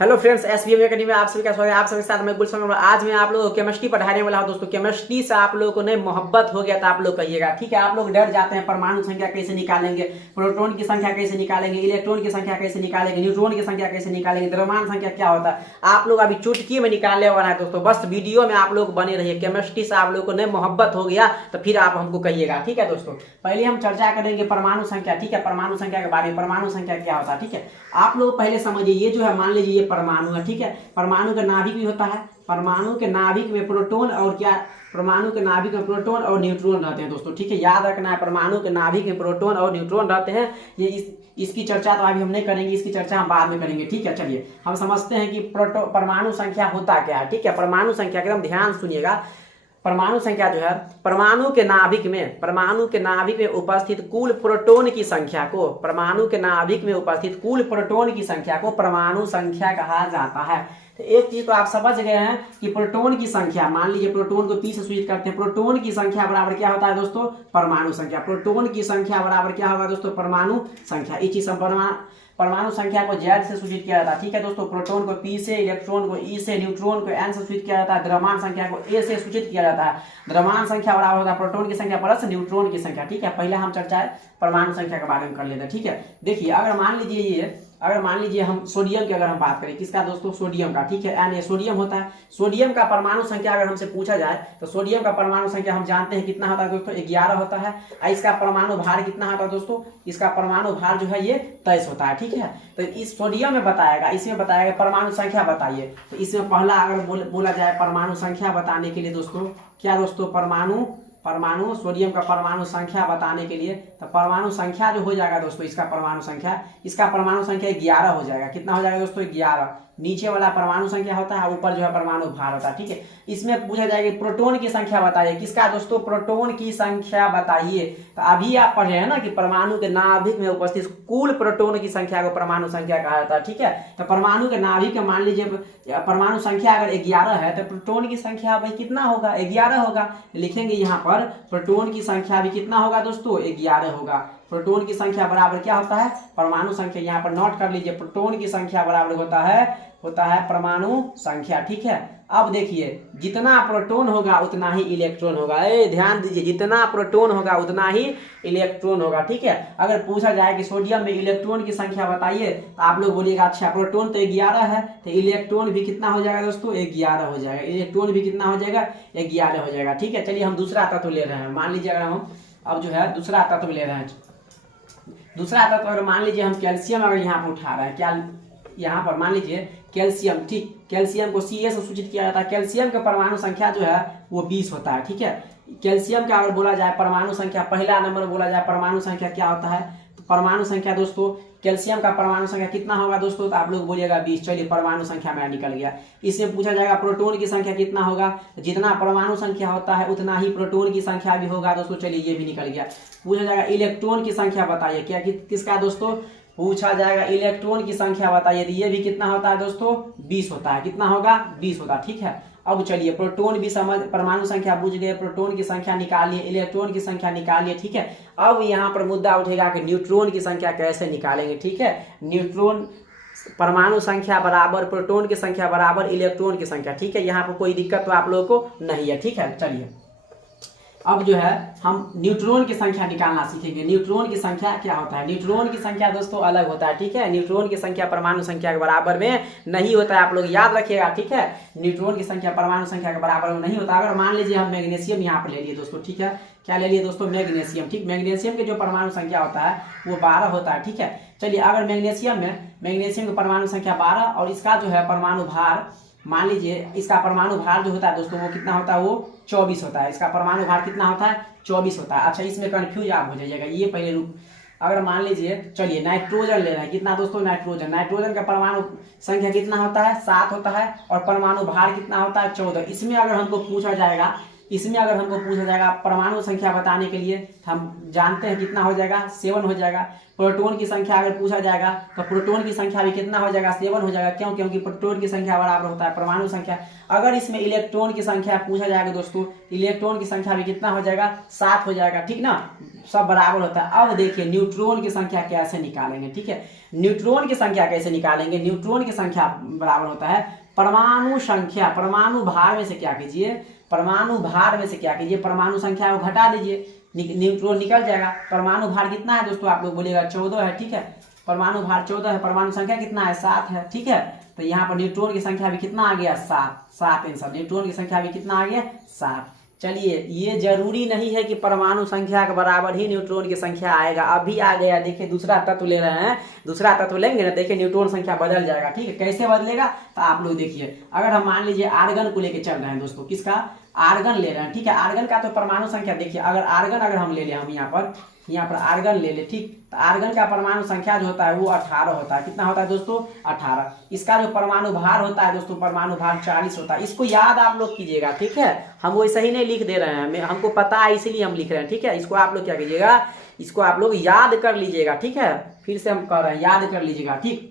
Hello friends, SBM academy में आप सभी का स्वागत है। आप सभी के साथ मैं गुलशन। आज मैं आप लोगों को केमिस्ट्री पढ़ाने वाला हूं। दोस्तों, केमिस्ट्री से आप लोगों को नहीं मोहब्बत हो गया तो आप लोग कहिएगा, ठीक है। आप लोग डर जाते हैं परमाणु संख्या कैसे निकालेंगे, प्रोटॉन की संख्या कैसे निकालेंगे, इलेक्ट्रॉन की संख्या कैसे निकालेंगे, न्यूट्रॉन की संख्या कैसे निकालेंगे, द्रव्यमान संख्या क्या होता है, आप लोग अभी चुटकी में निकालने वाला है। दोस्तों, बस वीडियो में आप लोग बने रहिए। केमिस्ट्री से आप लोग को नहीं मोहब्बत हो गया तो फिर आप हमको कहिएगा, ठीक है। दोस्तों, पहले हम चर्चा करेंगे परमाणु संख्या, ठीक है। परमाणु संख्या के बारे में, परमाणु संख्या क्या होता है, ठीक है। आप लोग पहले समझिए, ये जो है मान लीजिए ये परमाणु है, ठीक है। परमाणु का नाभिक भी होता है। परमाणु के नाभिक में प्रोटॉन और क्या, परमाणु के नाभिक में प्रोटॉन और न्यूट्रॉन रहते हैं दोस्तों, ठीक है। याद रखना है, परमाणु के नाभिक में प्रोटॉन और न्यूट्रॉन रहते हैं। ये इसकी चर्चा तो अभी हम नहीं करेंगे, इसकी चर्चा हम बाद में करेंगे, ठीक है। चलिए हम समझते हैं कि परमाणु संख्या होता क्या है, ठीक है। परमाणु संख्या एकदम ध्यान सुनिएगा। परमाणु संख्या जो है, परमाणु के नाभिक में उपस्थित कुल प्रोटॉन की संख्या को, परमाणु के नाभिक में उपस्थित कुल प्रोटॉन की संख्या को परमाणु संख्या कहा जाता है। तो एक चीज तो आप समझ गए हैं कि प्रोटॉन की संख्या, मान लीजिए प्रोटॉन को P से सूचित करते हैं। प्रोटॉन की संख्या बराबर क्या होता है दोस्तों, परमाणु संख्या। प्रोटॉन की संख्या बराबर क्या होगा दोस्तों, परमाणु संख्या। इस चीज परमाणु संख्या को Z से सूचित किया जाता है, ठीक है दोस्तों। प्रोटॉन को P से, इलेक्ट्रॉन को E से, न्यूट्रॉन को N से सूचित किया जाता है। द्रव्यमान संख्या को A से सूचित किया जाता है। द्रव्यमान संख्या बराबर होता है प्रोटॉन की संख्या प्लस न्यूट्रॉन की संख्या, ठीक है। पहले हम चर्चा परमाणु संख्या के बारे में कर लेते हैं, ठीक है। देखिए, अगर मान लीजिए हम सोडियम की अगर हम बात करें, किसका दोस्तों, सोडियम का, ठीक है। Na सोडियम होता है। सोडियम का परमाणु संख्या अगर हमसे पूछा जाए तो सोडियम का परमाणु संख्या हम जानते हैं कितना होता है दोस्तों, 11 होता है। इसका परमाणु भार कितना होता है दोस्तों, इसका परमाणु भार जो है ये 23 होता है, ठीक है। तो इस सोडियम में बताएगा, इसमें बताएगा परमाणु संख्या बताइए। तो इसमें पहला अगर बोला जाए परमाणु संख्या बताने के लिए दोस्तों, क्या दोस्तों, परमाणु सोडियम का परमाणु संख्या बताने के लिए, तो परमाणु संख्या जो हो जाएगा दोस्तों, इसका परमाणु संख्या 11 हो जाएगा। कितना हो जाएगा दोस्तों, 11। नीचे वाला परमाणु संख्या होता है, ऊपर जो है परमाणु भार होता है, ठीक है। इसमें पूछा जाएगा प्रोटॉन की संख्या बताइए। किसका दोस्तों, प्रोटॉन की संख्या बताइए। तो अभी आप पढ़े हैं ना कि परमाणु के नाभिक में उपस्थित कुल प्रोटॉन की संख्या को परमाणु संख्या कहा जाता है, ठीक है। तो परमाणु के नाभिक मान लीजिए परमाणु संख्या अगर 11 है तो प्रोटॉन की संख्या भाई कितना होगा, 11 होगा। लिखेंगे यहाँ पर प्रोटॉन की संख्या भी कितना होगा दोस्तों, 11 होगा। प्रोटॉन की संख्या बराबर क्या होता है, परमाणु संख्या। यहाँ पर नोट कर लीजिए, प्रोटॉन की संख्या बराबर होता है परमाणु संख्या, ठीक है। अब देखिए, जितना प्रोटॉन होगा उतना ही इलेक्ट्रॉन होगा। ध्यान दीजिए, जितना प्रोटॉन होगा उतना ही इलेक्ट्रॉन होगा, ठीक है। अगर पूछा जाए कि सोडियम में इलेक्ट्रॉन की संख्या बताइए तो आप लोग बोलिएगा अच्छा प्रोटॉन तो 11 है, तो इलेक्ट्रॉन भी कितना हो जाएगा दोस्तों, 11 हो जाएगा। इलेक्ट्रॉन भी कितना हो जाएगा, 11 हो जाएगा, ठीक है। चलिए हम दूसरा तत्व ले रहे हैं। मान लीजिए अगर हम अब जो है दूसरा तत्व ले रहे हैं, दूसरा तत्व अगर मान लीजिए हम कैल्शियम अगर यहाँ पर उठा रहे हैं, क्या यहाँ पर मान लीजिए कैल्शियम, ठीक। कैल्शियम को Ca से सूचित किया जाता है। कैल्शियम का परमाणु संख्या जो है वो 20 होता है, ठीक है। कैल्शियम का अगर बोला जाए परमाणु संख्या, पहला नंबर बोला जाए परमाणु संख्या क्या होता है, तो परमाणु संख्या दोस्तों, कैल्शियम का परमाणु संख्या कितना होगा दोस्तों, तो आप लोग बोलिएगा 20। चलिए परमाणु संख्या मेरा निकल गया। इसमें पूछा जाएगा प्रोटॉन की संख्या कितना होगा, जितना परमाणु संख्या होता है उतना ही प्रोटॉन की संख्या भी होगा दोस्तों। चलिए ये भी निकल गया। पूछा जाएगा इलेक्ट्रॉन की संख्या बताइए, क्या किसका दोस्तों, पूछा जाएगा इलेक्ट्रॉन की संख्या बताइए। ये भी कितना होता है दोस्तों, 20 होता है। कितना होगा, 20 होता है, ठीक है। अब चलिए प्रोटॉन भी समझ, परमाणु संख्या बुझ गए, प्रोटॉन की संख्या निकालिए, इलेक्ट्रॉन की संख्या निकालिए, ठीक है। अब यहाँ पर मुद्दा उठेगा कि न्यूट्रॉन की संख्या कैसे निकालेंगे, ठीक है। न्यूट्रॉन परमाणु संख्या बराबर प्रोटॉन की संख्या बराबर इलेक्ट्रॉन की संख्या, ठीक है। यहाँ पर कोई दिक्कत तो आप लोगों को नहीं है, ठीक है। चलिए अब जो है हम न्यूट्रॉन की संख्या निकालना सीखेंगे। न्यूट्रॉन की संख्या क्या होता है, न्यूट्रॉन की संख्या दोस्तों अलग होता है, ठीक है। न्यूट्रॉन की संख्या परमाणु संख्या के बराबर में नहीं होता है, आप लोग याद रखिएगा, ठीक है। न्यूट्रॉन की संख्या परमाणु संख्या के बराबर में नहीं होता। अगर मान लीजिए हम मैग्नीशियम यहाँ पर ले लिए दोस्तों, ठीक है। क्या ले लिए दोस्तों, मैग्नीशियम, ठीक। मैग्नीशियम के जो परमाणु संख्या होता है वो 12 होता है, ठीक है। चलिए अगर मैग्नीशियम की परमाणु संख्या 12 और इसका जो है परमाणु भार, मान लीजिए इसका परमाणु भार जो होता है दोस्तों वो कितना होता है, वो 24 होता है। इसका परमाणु भार कितना होता है, 24 होता है। अच्छा, इसमें कंफ्यूज आप हो जाइएगा, ये पहले रूप। अगर मान लीजिए, चलिए नाइट्रोजन ले रहे हैं, कितना दोस्तों, नाइट्रोजन का परमाणु संख्या कितना होता है, 7 होता है। और परमाणु भार कितना होता है, 14। इसमें अगर हमको पूछा जाएगा इसमें अगर हमको पूछा जाएगा परमाणु संख्या बताने के लिए, तो हम जानते हैं कितना हो जाएगा 7 हो जाएगा। प्रोटॉन की संख्या अगर पूछा जाएगा तो प्रोटॉन की संख्या भी कितना हो जाएगा 7 हो जाएगा। क्यों? क्योंकि प्रोटॉन की संख्या बराबर होता है परमाणु संख्या। अगर इसमें इलेक्ट्रॉन की संख्या पूछा जाएगा दोस्तों, इलेक्ट्रॉन की संख्या भी कितना हो जाएगा 7 हो जाएगा, ठीक ना, सब बराबर होता है। अब देखिए न्यूट्रॉन की संख्या कैसे निकालेंगे, ठीक है। न्यूट्रॉन की संख्या कैसे निकालेंगे? न्यूट्रॉन की संख्या बराबर होता है परमाणु संख्या, परमाणु भार में से क्या कीजिए, परमाणु भार में से क्या कीजिए, परमाणु संख्या को घटा दीजिए, न्यूट्रॉन निकल जाएगा। परमाणु भार कितना है दोस्तों? आप लोग बोलिएगा 14 है, ठीक है। परमाणु भार 14 है, परमाणु संख्या कितना है 7 है, ठीक है। तो यहाँ पर न्यूट्रॉन की संख्या भी कितना आ गया 7 आंसर। न्यूट्रॉन की संख्या भी कितना आ गया 7। चलिए, ये जरूरी नहीं है कि परमाणु संख्या के बराबर ही न्यूट्रॉन की संख्या आएगा। अभी आ गया, देखिए दूसरा तत्व ले रहे हैं, दूसरा तत्व लेंगे ना, देखिए न्यूट्रॉन संख्या बदल जाएगा, ठीक है। कैसे बदलेगा तो आप लोग देखिए। अगर हम मान लीजिए आर्गन को लेके चल रहे हैं दोस्तों, किसका? आर्गन ले रहे हैं, ठीक है। आर्गन का तो परमाणु संख्या देखिए, अगर आर्गन अगर हम ले लें, हम यहाँ पर आर्गन ले ले, ठीक। तो आर्गन का परमाणु संख्या जो होता है वो 18 होता है। कितना होता है दोस्तों? 18। इसका जो परमाणु भार होता है दोस्तों, परमाणु भार 40 होता है। इसको याद आप लोग कीजिएगा, ठीक है। हम वैसे ही नहीं लिख दे रहे हैं, हमको पता है इसीलिए हम लिख रहे हैं, ठीक है। इसको आप लोग क्या कीजिएगा, इसको आप लोग याद कर लीजिएगा, ठीक है। फिर से हम कह रहे हैं, याद कर लीजिएगा, ठीक।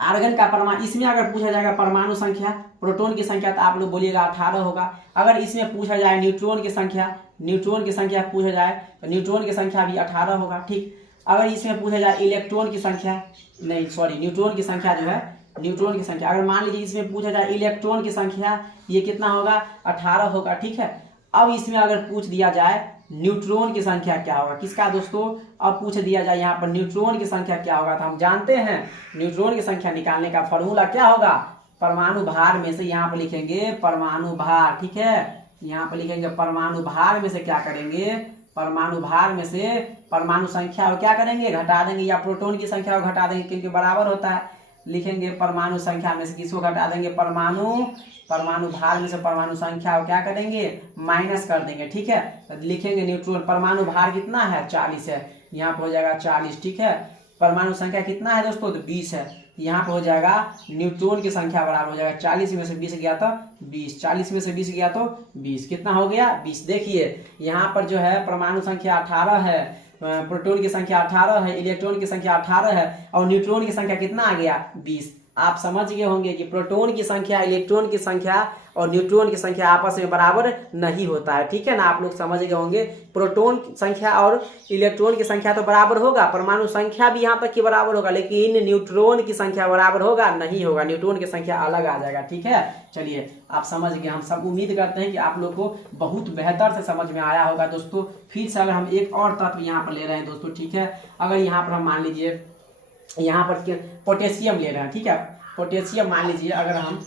आर्गन का परमाणु, इसमें अगर पूछा जाएगा परमाणु संख्या, प्रोटॉन की संख्या, तो आप लोग बोलिएगा 18 होगा। अगर इसमें पूछा जाए न्यूट्रॉन की संख्या, न्यूट्रॉन की संख्या पूछा जाए तो न्यूट्रॉन की संख्या भी 18 होगा, ठीक। अगर इसमें पूछा जाए इलेक्ट्रॉन की संख्या, नहीं सॉरी, न्यूट्रॉन की संख्या जो है, न्यूट्रॉन की संख्या, अगर मान लीजिए इसमें पूछा जाए इलेक्ट्रॉन की संख्या, ये कितना होगा 18 होगा, ठीक है। अब इसमें अगर पूछ दिया जाए न्यूट्रॉन की संख्या क्या होगा, किसका दोस्तों? अब पूछ दिया जाए यहाँ पर न्यूट्रॉन की संख्या क्या होगा, तो हम जानते हैं न्यूट्रॉन की संख्या निकालने का फॉर्मूला क्या होगा, परमाणु भार में से यहाँ पर लिखेंगे परमाणु भार, ठीक है। यहाँ पर लिखेंगे परमाणु भार में से क्या करेंगे, परमाणु भार में से परमाणु संख्या को क्या करेंगे, घटा देंगे, या प्रोटॉन की संख्या को घटा देंगे, क्योंकि बराबर होता है। लिखेंगे परमाणु संख्या में से किसको घटा देंगे, परमाणु भार में से परमाणु संख्या को क्या करेंगे, माइनस कर देंगे, ठीक है। तो लिखेंगे न्यूट्रॉन, परमाणु भार कितना है 40 है, यहाँ पर हो जाएगा 40, ठीक है। परमाणु संख्या कितना है दोस्तों? तो 20 है, यहाँ पर हो जाएगा न्यूट्रॉन की संख्या बराबर हो जाएगा 40 में से 20 गया तो 20, 40 में से 20 गया तो 20, कितना हो गया 20। देखिए यहाँ पर जो है परमाणु संख्या 18 है, प्रोटॉन की संख्या 18 है, इलेक्ट्रॉन की संख्या 18 है, और न्यूट्रॉन की संख्या कितना आ गया 20। आप समझ गए होंगे कि प्रोटॉन की संख्या, इलेक्ट्रॉन की संख्या और न्यूट्रॉन की संख्या आपस में बराबर नहीं होता है, ठीक है ना। आप लोग समझ गए होंगे, प्रोटॉन की संख्या और इलेक्ट्रॉन की संख्या तो बराबर होगा, परमाणु संख्या भी यहाँ तक की बराबर होगा, लेकिन न्यूट्रॉन की संख्या बराबर होगा नहीं होगा, न्यूट्रॉन की संख्या अलग आ जाएगा, ठीक है। चलिए, आप समझ गए, हम सब उम्मीद करते हैं कि आप लोग को बहुत बेहतर से समझ में आया होगा दोस्तों। फिर से अगर हम एक और तत्व यहाँ पर ले रहे हैं दोस्तों, ठीक है। अगर यहाँ पर हम मान लीजिए यहाँ पर पोटेशियम ले रहे हैं, ठीक है। पोटेशियम मान लीजिए, अगर हम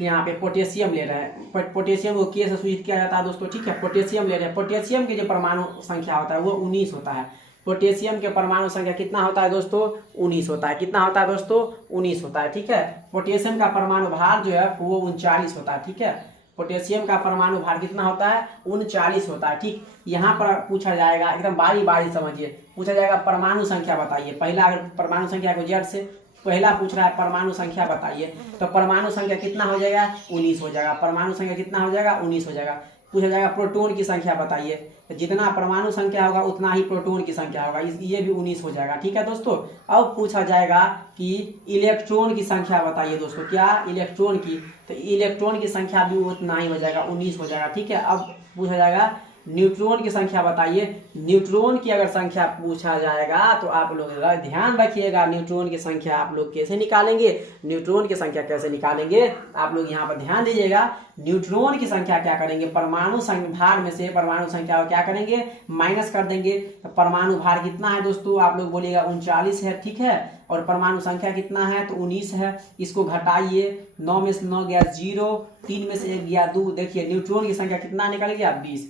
यहाँ पे पोटेशियम ले रहे हैं, पोटेशियम को के से सूचित किया जाता है दोस्तों, ठीक है। पोटेशियम ले रहे हैं, पोटेशियम के जो परमाणु संख्या होता है वो 19 होता है। पोटेशियम के परमाणु संख्या कितना होता है दोस्तों? 19 होता है। कितना होता है दोस्तों? 19 होता है, ठीक है। पोटेशियम का परमाणु भार जो है वो 39 होता है, ठीक है। पोटेशियम का परमाणु भार कितना होता है? 39 होता है, ठीक। यहाँ पर पूछा जाएगा, एकदम बारी बारी समझिए, पूछा जाएगा परमाणु संख्या बताइए। पहला अगर परमाणु संख्या को जेड से पहला पूछ रहा है परमाणु संख्या बताइए, तो परमाणु संख्या कितना हो जाएगा? 19 हो जाएगा। परमाणु संख्या कितना हो जाएगा? 19 हो जाएगा। पूछा जाएगा प्रोटॉन की संख्या बताइए, तो जितना परमाणु संख्या होगा उतना ही प्रोटॉन की संख्या होगा, ये भी 19 हो जाएगा, ठीक है दोस्तों। अब पूछा जाएगा कि इलेक्ट्रॉन की संख्या बताइए दोस्तों, क्या इलेक्ट्रॉन की, तो इलेक्ट्रॉन की संख्या भी उतना ही हो जाएगा, 19 हो जाएगा, ठीक है। अब पूछा जाएगा न्यूट्रॉन की संख्या बताइए। न्यूट्रॉन की अगर संख्या पूछा जाएगा तो आप लोग ध्यान रखिएगा, न्यूट्रॉन की संख्या आप लोग कैसे निकालेंगे, न्यूट्रॉन की संख्या कैसे निकालेंगे, आप लोग यहाँ पर ध्यान दीजिएगा। न्यूट्रॉन की संख्या क्या करेंगे? परमाणु भार में से परमाणु संख्या को क्या करेंगे? माइनस कर देंगे। तो परमाणु भार कितना है दोस्तों? आप लोग बोलिएगा 39 है, ठीक है। और परमाणु संख्या कितना है? तो 19 है। इसको घटाइए, 9 में से 9 गया 0, 3 में से 1 गया 2। देखिए न्यूट्रॉन की संख्या कितना निकल गया? 20।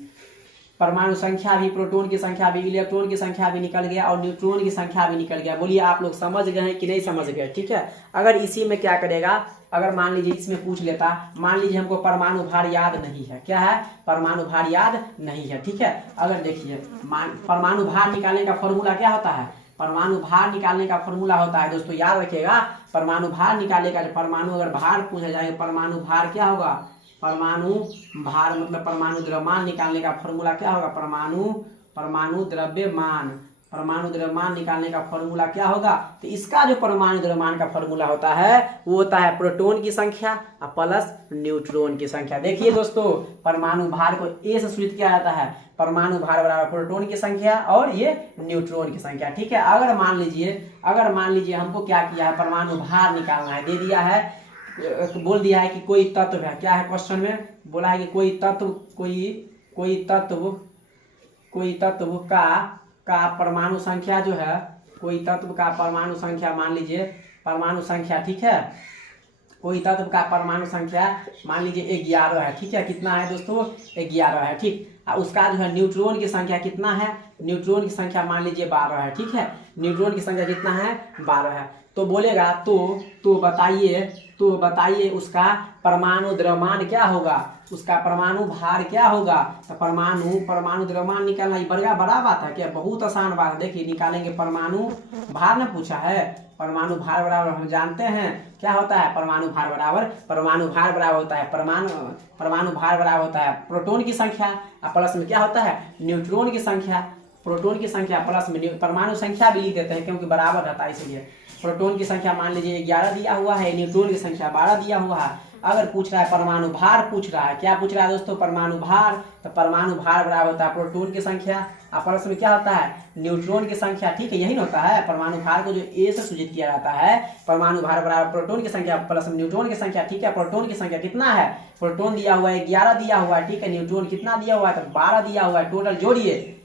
परमाणु संख्या भी, प्रोटॉन की संख्या भी, इलेक्ट्रॉन की संख्या भी निकल गया और न्यूट्रॉन की संख्या भी निकल गया। बोलिए आप लोग समझ गए हैं कि नहीं समझ गए? ठीक है। अगर इसी में क्या करेगा, अगर मान लीजिए इसमें पूछ लेता, मान लीजिए हमको परमाणु भार याद नहीं है, क्या है? परमाणु भार याद नहीं है, ठीक है। अगर देखिए परमाणु भार निकालने का फॉर्मूला क्या होता है? परमाणु भार निकालने का फॉर्मूला होता है दोस्तों, याद रखिएगा। परमाणु भार निकालने का, परमाणु अगर भार पूछा जाए, परमाणु भार क्या होगा? परमाणु भार मतलब परमाणु द्रव्यमान निकालने का फॉर्मूला क्या होगा, परमाणु द्रव्यमान, परमाणु द्रव्यमान निकालने का फॉर्मूला क्या होगा। तो इसका जो परमाणु द्रव्यमान का फॉर्मूला होता है वो होता है प्रोटॉन की संख्या और प्लस न्यूट्रॉन की संख्या। देखिए दोस्तों, परमाणु भार को ए से सूचित किया जाता है, परमाणु भार बराबर प्रोटॉन की संख्या और ये न्यूट्रॉन की संख्या, ठीक है। अगर मान लीजिए हमको क्या किया है, परमाणु भार निकालना है, दे दिया है, बोल दिया है कि कोई तत्व है, क्या है क्वेश्चन में बोला है कि कोई तत्व का परमाणु संख्या जो है, कोई तत्व का परमाणु संख्या, मान लीजिए परमाणु संख्या, ठीक है, कोई तत्व का परमाणु संख्या मान लीजिए 11 है, ठीक है। कितना है दोस्तों, 11 है, ठीक। उसका जो है न्यूट्रॉन की संख्या कितना है, न्यूट्रॉन की संख्या मान लीजिए 12 है, ठीक है। न्यूट्रॉन की संख्या कितना है, 12 है। तो बोलेगा तो बताइए उसका परमाणु द्रव्यमान क्या होगा, उसका परमाणु भार क्या होगा। तो परमाणु द्रव्यमान निकालना ये बड़ा बात है क्या, बहुत आसान बात है। देखिए निकालेंगे, परमाणु भार ने पूछा है, परमाणु भार बराबर हम जानते हैं क्या होता है, परमाणु भार बराबर होता है परमाणु भार बराबर होता है प्रोटॉन की संख्या और प्लस में क्या होता है, न्यूट्रॉन की संख्या। प्रोटॉन की संख्या प्लस में परमाणु संख्या भी लिख देते हैं क्योंकि बराबर रहता है, इसलिए प्रोटॉन की संख्या मान लीजिए 11 दिया हुआ है, न्यूट्रॉन की संख्या 12 दिया हुआ है। अगर पूछ रहा है परमाणु भार, पूछ रहा है क्या पूछ रहा है दोस्तों, परमाणु भार, तो परमाणु भार बराबर होता है प्रोटॉन की संख्या और प्लस में क्या होता है, न्यूट्रॉन की संख्या, ठीक है। यही ना होता है, परमाणु भार को जो ए से सूचित किया जाता है, परमाणु भार बराबर प्रोटॉन की संख्या प्लस में न्यूट्रॉन की संख्या, ठीक है। प्रोटॉन की संख्या कितना है, प्रोटॉन दिया हुआ है 11 दिया हुआ है, ठीक है। न्यूट्रॉन कितना दिया हुआ है, तो 12 दिया हुआ है।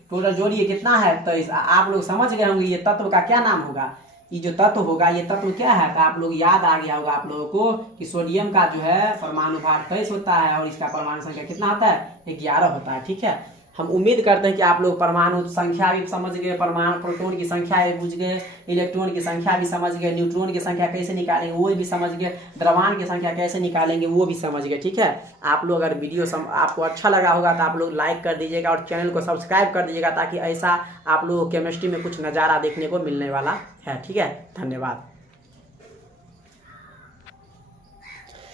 टोटल जोड़िए कितना है, तो आप लोग समझ गए होंगे ये तत्व का क्या नाम होगा। ये जो तत्व होगा, ये तत्व क्या है, तो आप लोग याद आ गया होगा आप लोगों को कि सोडियम का जो है परमाणु भार 23 होता है और इसका परमाणु संख्या कितना होता है, 11 होता है, ठीक है। हम उम्मीद करते हैं कि आप लोग परमाणु संख्या भी समझ गए, परमाणु प्रोटॉन की संख्या भी बुझ गए, इलेक्ट्रॉन की संख्या भी समझ गए, न्यूट्रॉन की संख्या कैसे निकालेंगे वो भी समझ गए, द्रव्यमान की संख्या कैसे निकालेंगे वो भी समझ गए, ठीक है। आप लोग अगर वीडियो आपको अच्छा लगा होगा तो आप लोग लाइक कर दीजिएगा और चैनल को सब्सक्राइब कर दीजिएगा ताकि ऐसा आप लोगों को केमिस्ट्री में कुछ नज़ारा देखने को मिलने वाला है, ठीक है। धन्यवाद।